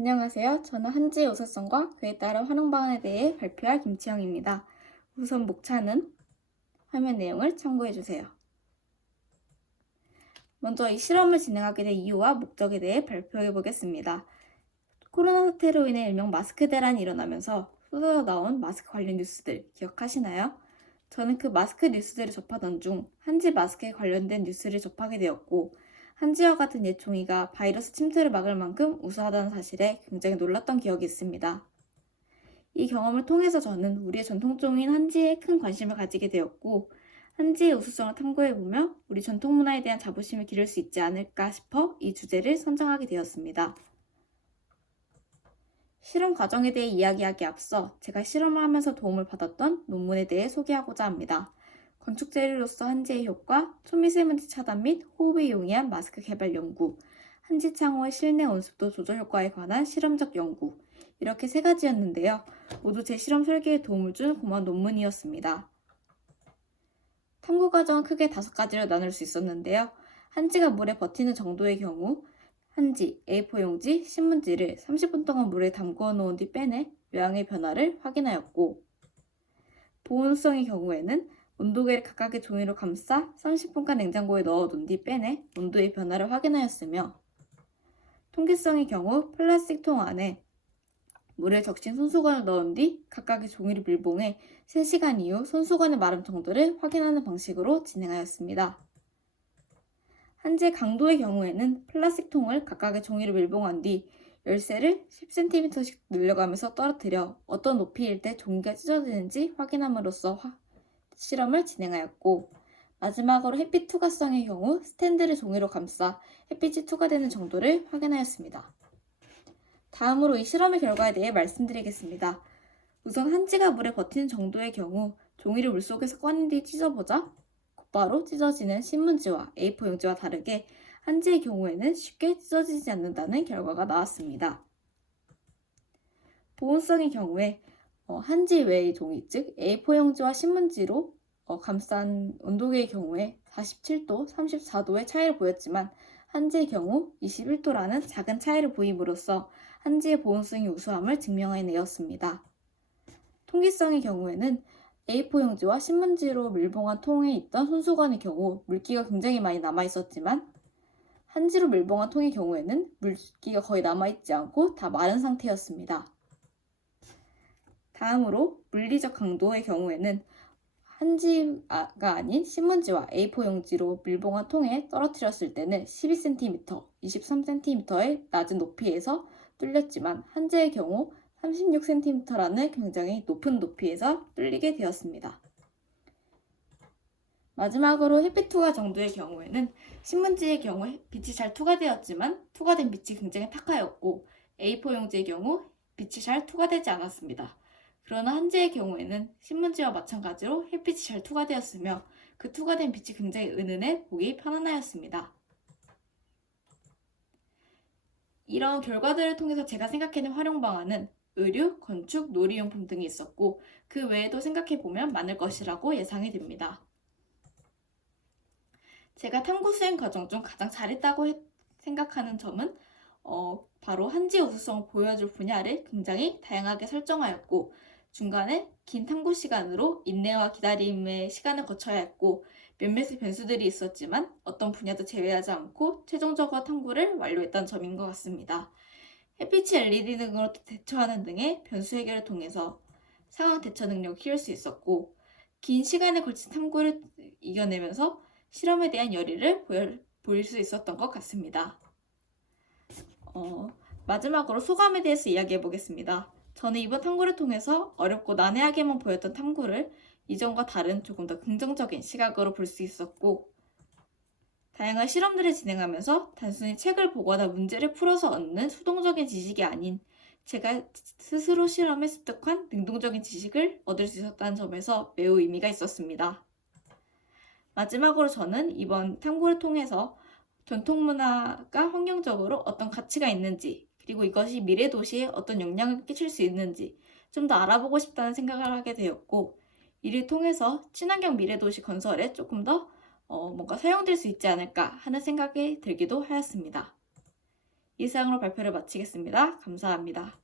안녕하세요. 저는 한지의 우수성과 그에 따른 활용 방안에 대해 발표할 김치영입니다. 우선 목차는 화면 내용을 참고해주세요. 먼저 이 실험을 진행하게 된 이유와 목적에 대해 발표해 보겠습니다. 코로나 사태로 인해 일명 마스크 대란이 일어나면서 쏟아져 나온 마스크 관련 뉴스들 기억하시나요? 저는 그 마스크 뉴스들을 접하던 중 한지 마스크에 관련된 뉴스를 접하게 되었고, 한지와 같은 옛 종이가 바이러스 침투를 막을 만큼 우수하다는 사실에 굉장히 놀랐던 기억이 있습니다. 이 경험을 통해서 저는 우리의 전통종인 한지에 큰 관심을 가지게 되었고, 한지의 우수성을 탐구해보며 우리 전통 문화에 대한 자부심을 기를 수 있지 않을까 싶어 이 주제를 선정하게 되었습니다. 실험 과정에 대해 이야기하기에 앞서 제가 실험을 하면서 도움을 받았던 논문에 대해 소개하고자 합니다. 건축 재료로서 한지의 효과, 초미세먼지 차단 및 호흡에 용이한 마스크 개발 연구, 한지 창호의 실내 온습도 조절 효과에 관한 실험적 연구, 이렇게 세 가지였는데요. 모두 제 실험 설계에 도움을 준 고마운 논문이었습니다. 탐구 과정은 크게 5가지로 나눌 수 있었는데요. 한지가 물에 버티는 정도의 경우, 한지, A4 용지, 신문지를 30분 동안 물에 담궈 놓은 뒤 빼내 외양의 변화를 확인하였고, 보온성의 경우에는 온도계를 각각의 종이로 감싸 30분간 냉장고에 넣어둔 뒤 빼내 온도의 변화를 확인하였으며, 통기성의 경우 플라스틱 통 안에 물에 적신 손수건을 넣은 뒤 각각의 종이를 밀봉해 3시간 이후 손수건의 마름 정도를 확인하는 방식으로 진행하였습니다. 한지의 강도의 경우에는 플라스틱 통을 각각의 종이로 밀봉한 뒤 열쇠를 10cm씩 늘려가면서 떨어뜨려 어떤 높이일 때 종이가 찢어지는지 확인함으로써 실험을 진행하였고, 마지막으로 햇빛 투과성의 경우 스탠드를 종이로 감싸 햇빛이 투과되는 정도를 확인하였습니다. 다음으로 이 실험의 결과에 대해 말씀드리겠습니다. 우선 한지가 물에 버티는 정도의 경우 종이를 물속에서 꺼낸 뒤 찢어보자 곧바로 찢어지는 신문지와 A4 용지와 다르게 한지의 경우에는 쉽게 찢어지지 않는다는 결과가 나왔습니다. 보온성의 경우에 한지 외의 종이, 즉 A4 용지와 신문지로 감싼 온도계의 경우에 47도, 34도의 차이를 보였지만 한지의 경우 21도라는 작은 차이를 보임으로써 한지의 보온성이 우수함을 증명해내었습니다. 통기성의 경우에는 A4 용지와 신문지로 밀봉한 통에 있던 손수건의 경우 물기가 굉장히 많이 남아있었지만, 한지로 밀봉한 통의 경우에는 물기가 거의 남아있지 않고 다 마른 상태였습니다. 다음으로 물리적 강도의 경우에는 한지가 아닌 신문지와 A4 용지로 밀봉한 통에 떨어뜨렸을 때는 12cm, 23cm의 낮은 높이에서 뚫렸지만 한지의 경우 36cm라는 굉장히 높은 높이에서 뚫리게 되었습니다. 마지막으로 햇빛 투과 정도의 경우에는 신문지의 경우 빛이 잘 투과되었지만 투과된 빛이 굉장히 탁하였고, A4 용지의 경우 빛이 잘 투과되지 않았습니다. 그러나 한지의 경우에는 신문지와 마찬가지로 햇빛이 잘 투과되었으며 그 투과된 빛이 굉장히 은은해 보기 편안하였습니다. 이런 결과들을 통해서 제가 생각해낸 활용 방안은 의류, 건축, 놀이용품 등이 있었고, 그 외에도 생각해보면 많을 것이라고 예상이 됩니다. 제가 탐구 수행 과정 중 가장 잘했다고 생각하는 점은 바로 한지의 우수성을 보여줄 분야를 굉장히 다양하게 설정하였고, 중간에 긴 탐구 시간으로 인내와 기다림의 시간을 거쳐야 했고, 몇몇의 변수들이 있었지만 어떤 분야도 제외하지 않고 최종적으로 탐구를 완료했던 점인 것 같습니다. 햇빛이 LED 등으로 대처하는 등의 변수 해결을 통해서 상황 대처 능력을 키울 수 있었고, 긴 시간에 걸친 탐구를 이겨내면서 실험에 대한 열의를 보일 수 있었던 것 같습니다. 마지막으로 소감에 대해서 이야기해 보겠습니다. 저는 이번 탐구를 통해서 어렵고 난해하게만 보였던 탐구를 이전과 다른 조금 더 긍정적인 시각으로 볼 수 있었고, 다양한 실험들을 진행하면서 단순히 책을 보거나 문제를 풀어서 얻는 수동적인 지식이 아닌 제가 스스로 실험에 습득한 능동적인 지식을 얻을 수 있었다는 점에서 매우 의미가 있었습니다. 마지막으로 저는 이번 탐구를 통해서 전통문화가 환경적으로 어떤 가치가 있는지, 그리고 이것이 미래 도시에 어떤 영향을 끼칠 수 있는지 좀 더 알아보고 싶다는 생각을 하게 되었고, 이를 통해서 친환경 미래 도시 건설에 조금 더 뭔가 사용될 수 있지 않을까 하는 생각이 들기도 하였습니다. 이상으로 발표를 마치겠습니다. 감사합니다.